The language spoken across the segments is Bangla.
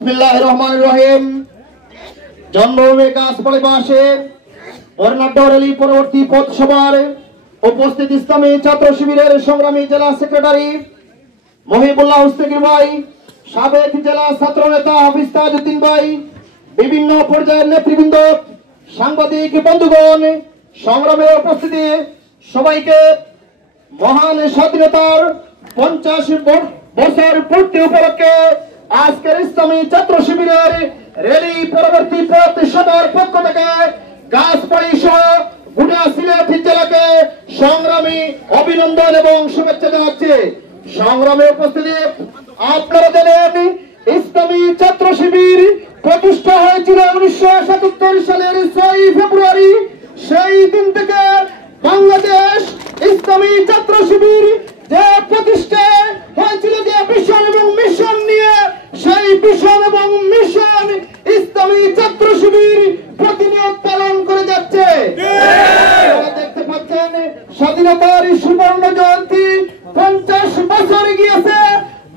বিসমিল্লাহির রহমানির রহিম। জন্মভূমি গাছপালি বাসে বর্ণাঢ্য র্যালি পরবর্তী পথসভার উপস্থিত ইসলামী ছাত্র শিবিরের সংগ্রামী জেলা সেক্রেটারি মহিবুল্লাহ হুসেন ভাই, সাবেক জেলা ছাত্র নেতা হাফিজ তাজউদ্দিন ভাই, বিভিন্ন পর্যায়ের নেতৃবৃন্দ, সাংবাদিক বন্ধুগণ, সংগ্রামে উপস্থিতি সবাইকে মহান স্বাধীনতার 50 বছর পূর্তি উপলক্ষে আজকের ইসলামী ছাত্র শিবিরের র্যালি পরবর্তী পথ সভার পক্ষ থেকে গাছপাড়ি সহ গোটা সিলেট জেলাকে সংগ্রামী অভিনন্দন এবং শুভেচ্ছা জানাচ্ছে। সংগ্রামে উপস্থিতি আপনারা জানেন, ইসলামী ছাত্র শিবির প্রতিষ্ঠা হয়েছিল 1977 সালের 6 ফেব্রুয়ারি। সেই দিন থেকে বাংলাদেশ ইসলামী ছাত্র শিবির যে প্রতিষ্ঠা হয়েছিল যে ভিশন এবং মিশন নিয়ে, সেই ভিশন এবং মিশন ইসলামী ছাত্র শিবির প্রতিনিয়ত পালন করে যাচ্ছে। আপনারা দেখতে পাচ্ছেন, স্বাধীনতার সুবর্ণ জয়ন্তী 50 বছর গিয়েছে।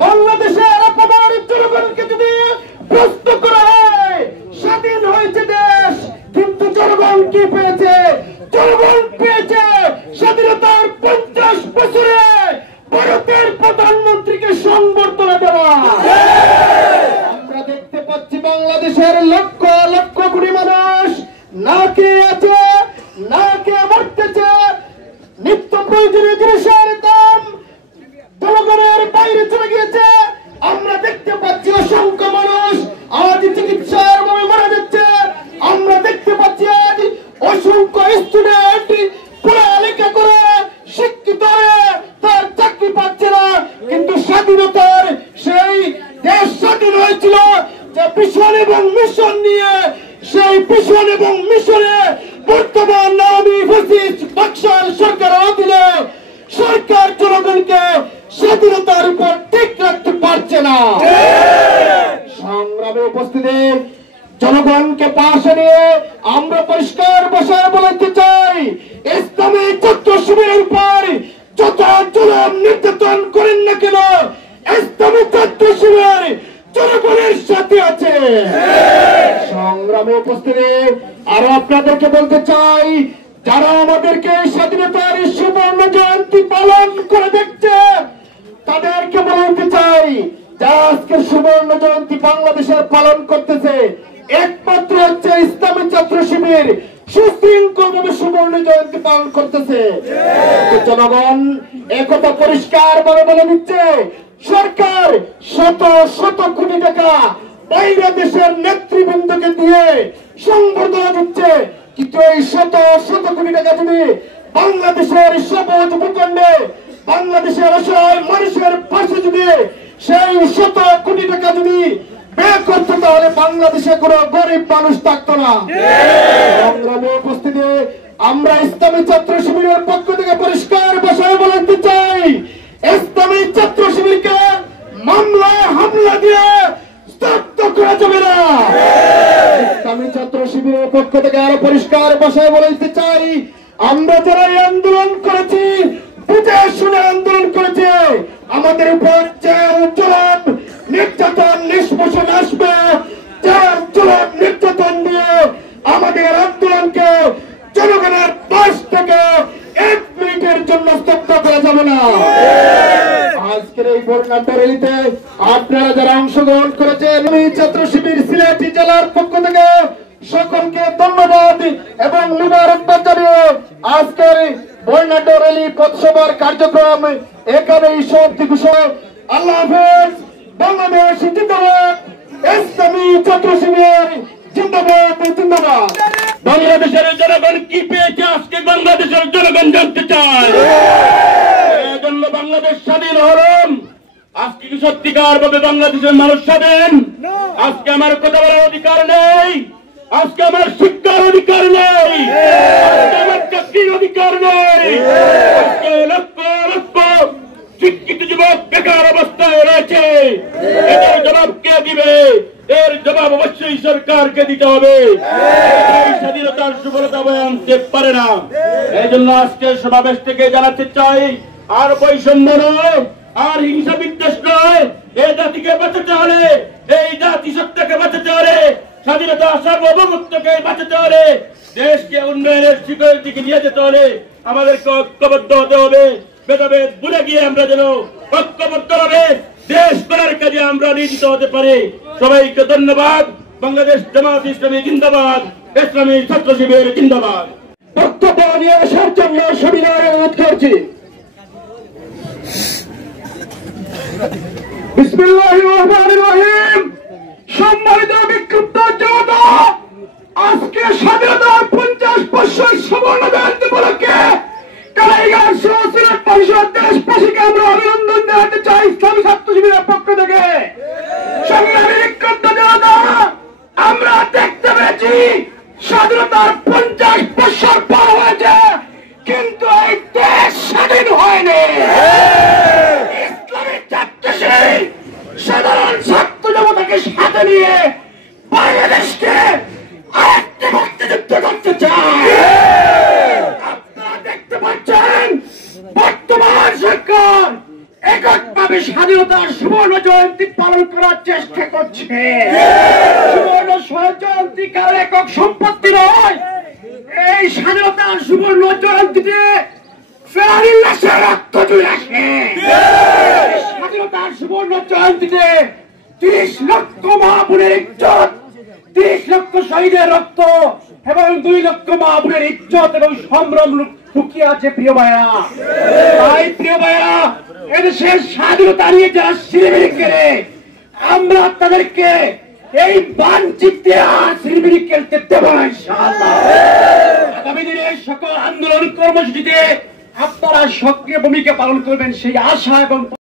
বাংলাদেশের অপমান জনগণকে যদি প্রশ্ন করা হয়, স্বাধীন হয়েছে দেশ, কিন্তু জনগণ কি পেয়েছে? জনগণ পেয়েছে স্বাধীনতার 50 বছরে ভারতের প্রধানমন্ত্রীকে সংবর্ধনা দেওয়া। আমরা দেখতে পাচ্ছি বাংলাদেশের লক্ষ লক্ষ কোটি মানুষ না খেয়ে আছে, না খেয়ে মরতেছে। নিত্য প্রয়োজনীয় জিনিসের দাম জনগণের বাইরে চলে গিয়েছে। আমরা দেখতে পাচ্ছি অসংখ্য মানুষ আজ চিকিৎসার অভাবে মারা যাচ্ছে। আমরা দেখতে পাচ্ছি আজ অসংখ্য স্টুডেন্ট পড়ালেখা করে শিক্ষিত হয়ে তার চাকরি পাচ্ছে না। কিন্তু স্বাধীনতার সেই দেশ স্বাধীন হয়েছিল যে ভিশন এবং মিশন নিয়ে, সেই ভিশন এবং মিশনে বর্তমান আওয়ামী ফ্যাসিস্ট বাকশাল সরকারের অধীনে সরকার জনগণকে স্বাধীনতার উপর ঠিক রাখতে পারছে না। সংগ্রামে উপস্থিতি জনগণকে পাশে নিয়ে আমরা পরিষ্কার ভাষায় বলতে চাই, ইসলামী ছাত্র শিবিরের উপর যত জুলুম নির্যাতন করেন না কেন, ইসলামী ছাত্র শিবির জনগণের সাথে আছে। সংগ্রামে উপস্থিতি আরো আপনাদেরকে বলতে চাই, যারা আমাদেরকে স্বাধীনতার সুবর্ণ জয়ন্তী পালন করে দেখছে, তাদেরকে বলতে চাই, যারা আজকে সুবর্ণ জয়ন্তী বাংলাদেশের পালন করতেছে, একমাত্র হচ্ছে ইসলামী ছাত্র শিবির সুশৃঙ্খল ভাবে সুবর্ণ জয়ন্তী পালন করতেছে। জনগণ একথা পরিষ্কার ভাবে বলে দিচ্ছে, সরকার শত শত কোটি টাকা বাইরে দেশের নেতৃবৃন্দকে দিয়ে সংবর্ধনা দিচ্ছে, কিন্তু এই শত শত কোটি টাকা যদি বাংলাদেশের সবুজ ভূখণ্ডে বাংলাদেশের অসহায় মানুষের পাশে যদি সেই শত কোটি টাকা যদি ব্যয় করতো, তাহলে বাংলাদেশে কোনো গরিব মানুষ থাকতো না। সংগ্রামে উপস্থিতি আমরা ইসলামী ছাত্র শিবিরের পক্ষ থেকে পরিষ্কার ভাষায় বলতে চাই, ইসলামী ছাত্র শিবিরকে মামলা হামলা দিয়ে স্তব্ধ করা যাবে না। ইসলামী ছাত্র শিবিরের পক্ষ থেকে আরো পরিষ্কার ভাষায় বলতে চাই, আমরা যারা এই আন্দোলন করেছি, বুঝে শুনে আন্দোলন করেছে, আমাদের উপর যে জুলুম নির্যাতন নিষ্পোষণ আসবে, যে জুলুম নির্যাতন দিয়ে আমাদের আন্দোলনকে জনগণের পাশ থেকে 1 মিনিটের জন্য স্তব্ধ করা যাবে না। আজকের এই বর্ণাঢ্য র্যালিতে আপনারা যারা অংশগ্রহণ করেছেন, আমি ছাত্র শিবির সিলেট জেলার পক্ষ থেকে সকলকে ধন্যবাদ এবং মুবারকবাদ জানিয়ে আজকের বর্ণাঢ্য র্যালি পথসভার কার্যক্রম এখানেই সমাপ্তি ঘোষণা। আল্লাহ হাফেজ। বাংলাদেশ জিন্দাবাদ, ইসলামী ছাত্র শিবির জিন্দাবাদ জিন্দাবাদ। বাংলাদেশের জনগণ কি পেয়েছে আজকে বাংলাদেশের জনগণ জানতে চায়। এজন্য বাংলাদেশ স্বাধীন হলাম। আজকে কি সত্যিকার ভাবে বাংলাদেশের মানুষ স্বাধীন? আজকে আমার কথা বলার অধিকার নেই, আজকে আমার শিক্ষার অধিকার নেই, আজকে আমার চাকরির অধিকার নেই, আজকে লক্ষ লক্ষ শিক্ষিত যুবক বেকার অবস্থায় রয়েছে। এটার জবাব কে দিবে? এর জবাব অবশ্যই সরকারকে দিতে হবে। স্বাধীনতার সুফলতা আনতে পারে না। এই জন্য আজকে সমাবেশ থেকে জানাতে চাই, আর বৈষম্য নয়, আর হিংসা বিদ্বেষ নয়, এই জাতিকে বাঁচাতে হলে, এই জাতিসত্তাকে বাঁচাতে হলে, স্বাধীনতা সার্বভৌমত্বকে বাঁচাতে হলে, দেশকে উন্নয়নের শিখরের দিকে নিয়ে যেতে হলে আমাদেরকে ঐক্যবদ্ধ হতে হবে। ভেদাভেদ ভুলে গিয়ে আমরা যেন ঐক্যবদ্ধ হবে দেশ গড়ার কাজে আমরা নিয়োজিত হতে পারি। সবাইকে ধন্যবাদ। বাংলাদেশ জামাত ইসলামী জিন্দাবাদ, ইসলামী ছাত্র শিবির জিন্দাবাদ। বক্তব্য নিয়ে আসার জন্য সবিনয় অনুরোধ করছি। বিসমিল্লাহির রহমানির রহিম। সম্মানিত বিক্ষুব্ধ জনতা, আজকে স্বাধীনতার 50 বছর সুবর্ণ জয়ন্তী উপলক্ষে কারাগার সহ সিলেট পরিষদ দেশবাসীকে আমরা অভিনন্দন জানাতে চাই ইসলামী ছাত্র শিবিরের পক্ষ থেকে। সংগ্রামী বিক্ষুব্ধ জনতা, আমরা দেখতে পেয়েছি স্বাধীনতার 50 বছর পার হয়েছে, কিন্তু এই দেশ স্বাধীন হয়নি। ইসলামী ছাত্র শিবির সাধারণ ছাত্র জনতাকে সাথে নিয়ে বাংলাদেশকে আরেকটি মুক্তিযুদ্ধ করতে চায়। আপনারা দেখতে পাচ্ছেন বর্তমান সরকার এককভাবে স্বাধীনতার সুবর্ণ জয়ন্তী পালন করার চেষ্টা করছে। সুবর্ণ জয়ন্তী কারো একক সম্পত্তি নয়। এই স্বাধীনতার সুবর্ণ জয়ন্তীতে ফেরারির লাশের রক্ত জুড়ে আসে। স্বাধীনতার সুবর্ণ জয়ন্তীতে 30 লক্ষ মা বোনের ইজ্জত, 30 লক্ষ শহীদের রক্ত এবং 2 লক্ষ মা বোনের ইজ্জত এবং সম্ভ্রম লুকিয়ে আছে। প্রিয় ভাইরা, তাই প্রিয় ভাইরা, এদেশের স্বাধীনতা নিয়ে যারা সিরিমিরি করে, আমরা তাদেরকে এই বানচিত্রে আর সিরিমিরি খেলতে দেব না ইনশাআল্লাহ। আগামী দিনে সকল আন্দোলন কর্মসূচিতে আপনারা সক্রিয় ভূমিকা পালন করবেন সেই আশা এবং